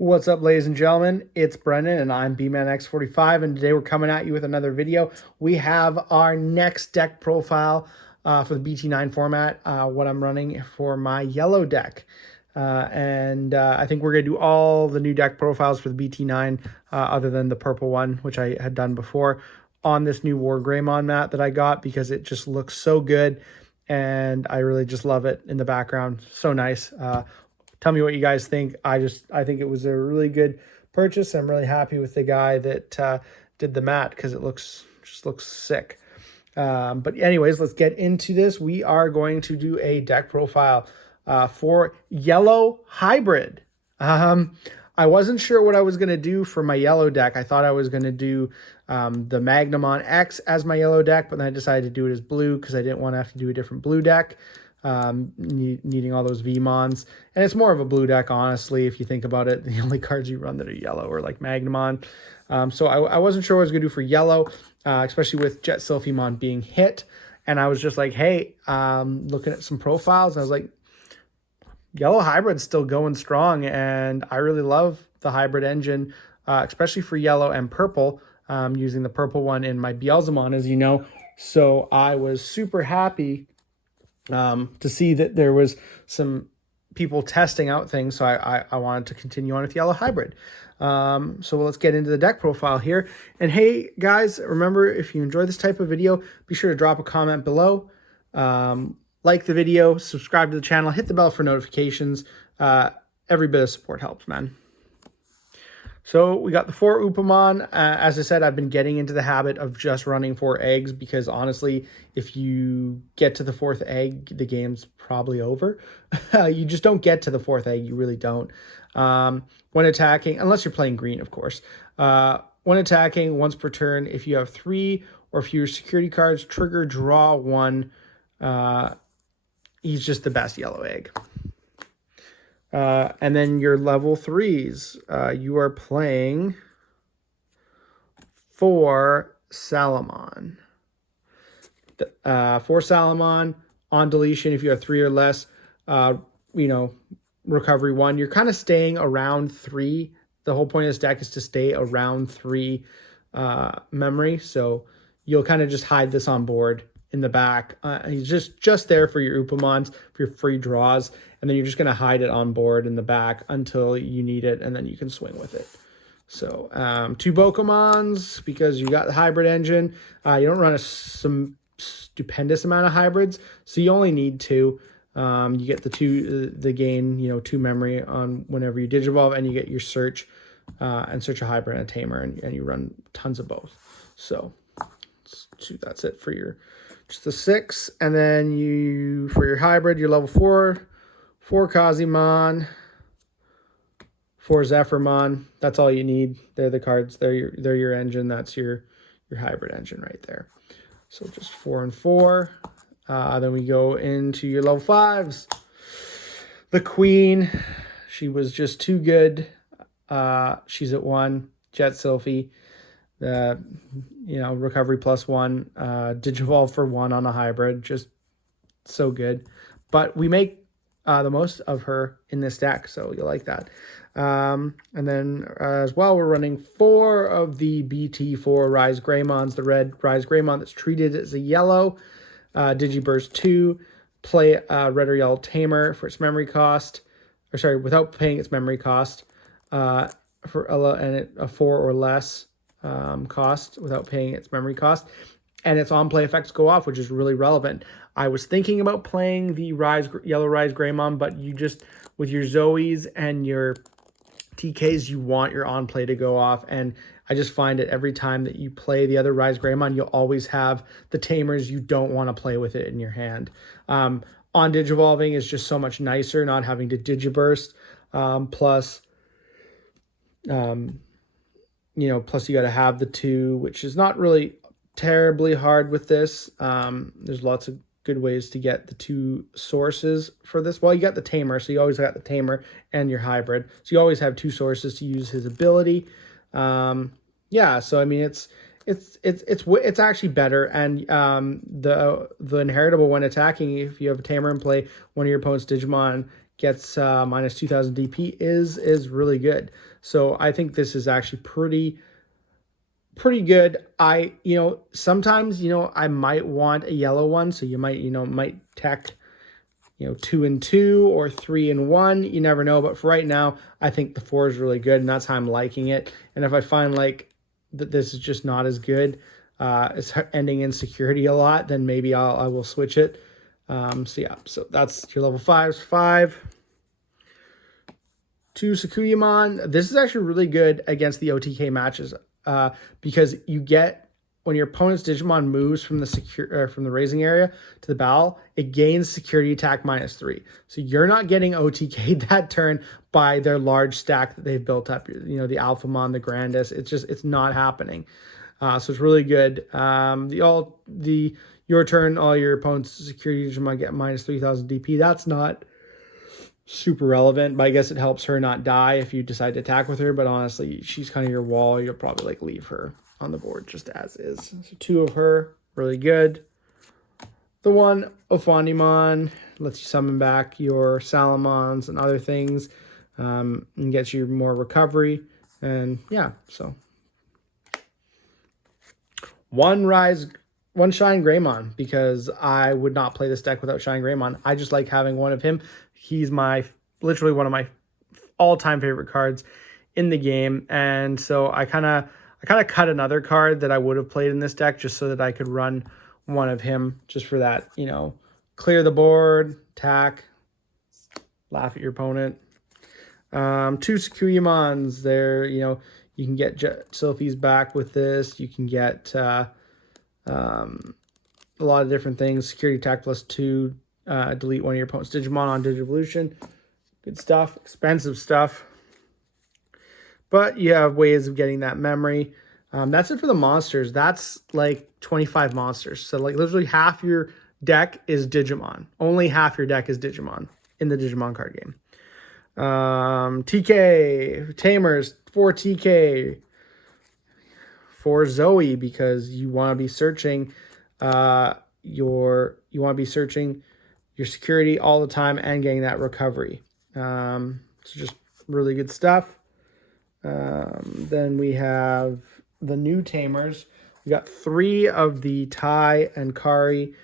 What's up, ladies and gentlemen? It's Brendan, and I'm BManX45, and today we're coming at you with another video. We have our next deck profile for the BT9 format, what I'm running for my yellow deck. I think we're going to do all the new deck profiles for the BT9, other than the purple one, which I had done before, on this new War Greymon mat that I got because it just looks so good, and I really just love it in the background. So nice. Tell me what you guys think. I think it was a really good purchase. I'm really happy with the guy that did the mat because it just looks sick. But anyways, let's get into this. We are going to do a deck profile for yellow hybrid. I wasn't sure what I was going to do for my yellow deck. I thought I was going to do the Magnamon X as my yellow deck, but then I decided to do it as blue because I didn't want to have to do a different blue deck. Needing all those VMons, and it's more of a blue deck, honestly, if you think about it. The only cards you run that are yellow are like Magnamon. So I wasn't sure what I was gonna do for yellow, especially with Jet Sylphimon being hit, and I was just like, hey, looking at some profiles, and I was like, yellow hybrid's still going strong, and I really love the hybrid engine, especially for yellow and purple. Using the purple one in my Beelzemon, as you know, so I was super happy to see that there was some people testing out things. So I wanted to continue on with yellow hybrid. So let's get into the deck profile here. And hey guys, remember, if you enjoy this type of video, be sure to drop a comment below. Like the video, subscribe to the channel, hit the bell for notifications. Every bit of support helps, man. So we got the 4 Upamon. As I said, I've been getting into the habit of just running 4 eggs because honestly, if you get to the 4th egg, the game's probably over. You just don't get to the 4th egg. You really don't. When attacking, unless you're playing green, of course. When attacking, once per turn, if you have 3 or fewer security cards, trigger, draw 1. He's just the best yellow egg. And then your level 3s, you are playing for Salamon. 4 Salamon on deletion. If you have 3 or less, recovery 1. You're kind of staying around 3. The whole point of this deck is to stay around 3 memory. So you'll kind of just hide this on board in the back. He's just there for your Upamons, for your free draws, and then you're just going to hide it on board in the back until you need it, and then you can swing with it. So 2 Pokemons, because you got the hybrid engine. You don't run some stupendous amount of hybrids, so you only need 2. You get the gain, 2 memory on whenever you Digivolve, and you get your search and search a hybrid and a tamer, and you run tons of both. So that's it for your just the 6, and then for your hybrid, your level 4 Kazimon, 4 Zephyrmon. That's all you need. They're the cards. They're your engine. That's your hybrid engine right there. So just 4 and 4. Then we go into your level 5s. The Queen. She was just too good. She's at 1. Jet Sylphie. Recovery +1, Digivolve for 1 on a hybrid, just so good. But we make the most of her in this deck, so you'll like that. And then as well, we're running 4 of the BT4 Rise Greymons, the red Rise Greymon that's treated as a yellow. Digiburst 2, play red or yellow tamer for its memory cost, without paying its memory cost, and a 4 or less cost without paying its memory cost, and its on play effects go off, which is really relevant. I was thinking about playing the yellow Rise Greymon, but you just, with your Zoes and your TKs, you want your on play to go off, and I just find it every time that you play the other Rise Greymon, you'll always have the tamers you don't want to play with it in your hand. On Digivolving is just so much nicer, not having to Digiburst, plus you got to have the 2, which is not really terribly hard with this. There's lots of good ways to get the 2 sources for this. Well, you got the tamer, so you always got the tamer and your hybrid. So you always have 2 sources to use his ability. So I mean, it's actually better. And the inheritable when attacking, if you have a tamer in play, one of your opponent's Digimon gets minus 2000 DP is really good. So I think this is actually pretty good. Sometimes, I might want a yellow one. So you might tech, 2 and 2 or 3 and 1. You never know. But for right now, I think the 4 is really good, and that's how I'm liking it. And if I find like that this is just not as good, it's ending in security a lot, then maybe I will switch it. So that's your level 5s. 5. 2 Sakuyamon. This is actually really good against the OTK matches, because you get, when your opponent's Digimon moves from the raising area to the battle, it gains security attack -3. So you're not getting OTK'd that turn by their large stack that they've built up. The Alphamon, the Grandis. It's not happening. So it's really good. Your turn, all your opponent's security Digimon get -3000 DP. That's not super relevant, but I guess it helps her not die if you decide to attack with her. But honestly, she's kind of your wall. You'll probably like leave her on the board just as is. So 2 of her, really good. The 1 Ophanimon lets you summon back your Salamons and other things, and gets you more recovery. And yeah, so 1 Shine Greymon, because I would not play this deck without Shine Greymon. I just like having one of him. He's literally one of my all-time favorite cards in the game, and so I kind of cut another card that I would have played in this deck just so that I could run one of him, just for that, clear the board, attack, laugh at your opponent. 2 Sakuyamons. There, you can get Jet Sylphie's back with this. You can get a lot of different things. Security attack +2. Delete one of your opponent's Digimon on Digivolution. Good stuff. Expensive stuff. But you have ways of getting that memory. That's it for the monsters. That's like 25 monsters. So like literally half your deck is Digimon. Only half your deck is Digimon in the Digimon card game. TK. Tamers. 4 TK. 4 Zoe, because you want to be searching your security all the time and getting that recovery. So just really good stuff. Then we have the new Tamers. We got 3 of the Tai and Kari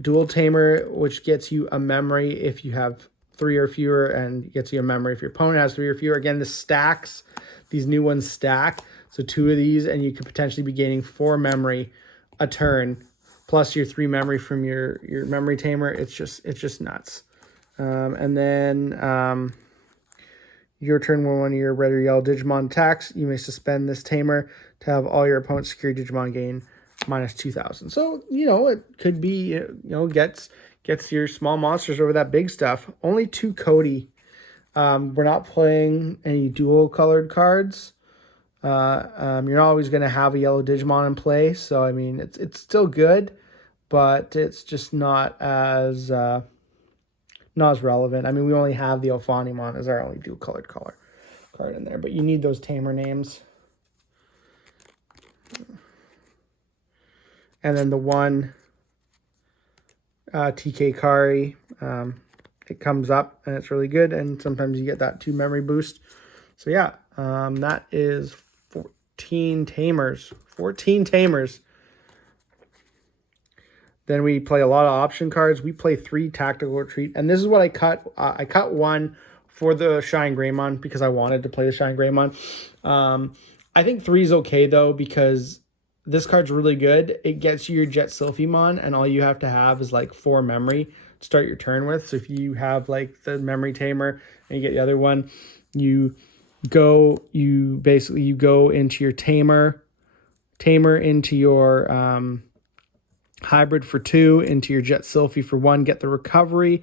dual Tamer, which gets you a memory if you have 3 or fewer, and gets you a memory if your opponent has 3 or fewer. Again, the stacks, these new ones stack. So 2 of these, and you could potentially be gaining 4 memory a turn, plus your 3 memory from your memory tamer. It's just nuts. And then your turn, when one of your red or yellow Digimon attacks, you may suspend this tamer to have all your opponent's security Digimon gain -2000. So it could be gets your small monsters over that big stuff. Only 2 Cody. We're not playing any dual colored cards. You're not always going to have a yellow Digimon in play, so I mean it's still good, but it's just not as relevant. I mean, we only have the Ophanimon as our only dual colored card in there, but you need those tamer names. And then the 1 TK Kari, it comes up and it's really good, and sometimes you get that 2 memory boost. So yeah, that is 14 Tamers. 14 Tamers. Then we play a lot of option cards. We play 3 Tactical Retreat, and this is what I cut. I cut 1 for the Shine Greymon because I wanted to play the Shine Greymon. I think 3 is okay though, because this card's really good. It gets you your Jet Sylphimon, and all you have to have is like 4 memory to start your turn with. So if you have like the memory tamer and you get the other one, you go into your tamer into your hybrid for 2, into your Jet Sylphie for 1, get the recovery.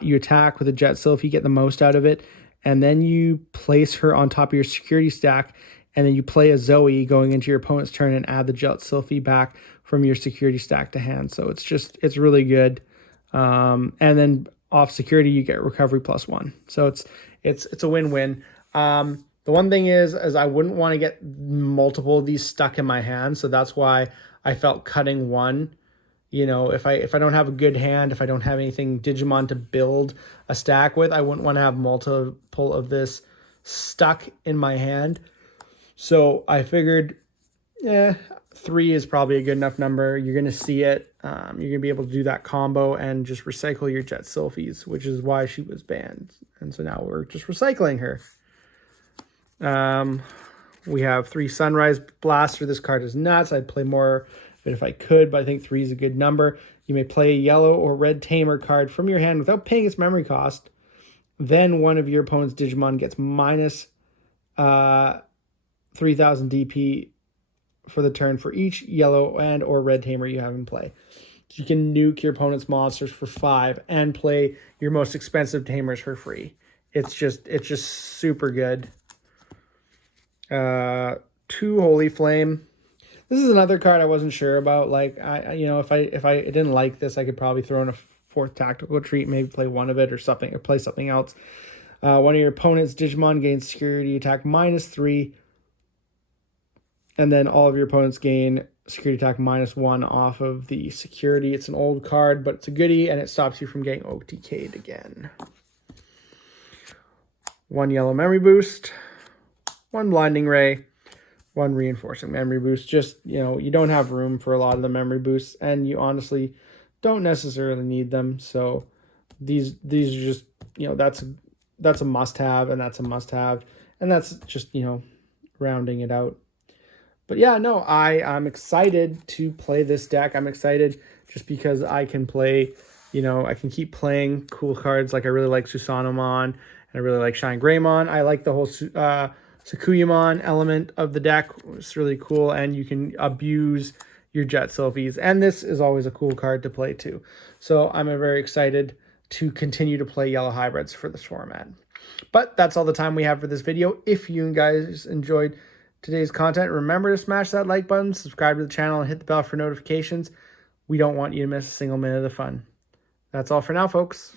You attack with a Jet Sylphie, get the most out of it, and then you place her on top of your security stack, and then you play a Zoe going into your opponent's turn and add the Jet Sylphie back from your security stack to hand. So it's really good. And then off security, you get recovery +1. So it's a win-win. The one thing is I wouldn't want to get multiple of these stuck in my hand. So that's why I felt cutting 1, you know, if I don't have a good hand, if I don't have anything Digimon to build a stack with, I wouldn't want to have multiple of this stuck in my hand. So I figured, yeah, 3 is probably a good enough number. You're going to see it. You're going to be able to do that combo and just recycle your Jet Sylphies, which is why she was banned. And so now we're just recycling her. We have 3 Sunrise Blaster. This card is nuts. I'd play more of it if I could, but I think 3 is a good number. You may play a yellow or red Tamer card from your hand without paying its memory cost. Then one of your opponent's Digimon gets minus 3,000 DP for the turn for each yellow and or red Tamer you have in play. So you can nuke your opponent's monsters for 5 and play your most expensive Tamers for free. It's just super good. 2 Holy Flame. This is another card I wasn't sure about. Like, if I didn't like this, I could probably throw in a 4th Tactical Treat, maybe play one of it or something, or play something else. One of your opponent's Digimon gains security attack -3, and then all of your opponents gain security attack -1 off of the security. It's an old card, but it's a goodie, and it stops you from getting OTK'd again. 1 Yellow Memory Boost, 1 Blinding Ray, 1 Reinforcing Memory Boost. Just, you don't have room for a lot of the memory boosts, and you honestly don't necessarily need them. So these are just, that's a must-have, and that's a must-have, and that's just, rounding it out. But yeah, no, I'm excited to play this deck. I'm excited just because I can play, I can keep playing cool cards. Like I really like Susanomon, and I really like Shine Greymon. I like the whole Sakuyamon element of the deck. It's really cool, and you can abuse your Jet Sylphies. And this is always a cool card to play too. So I'm very excited to continue to play Yellow Hybrids for this format. But that's all the time we have for this video. If you guys enjoyed today's content, remember to smash that like button, subscribe to the channel, and hit the bell for notifications. We don't want you to miss a single minute of the fun. That's all for now, folks.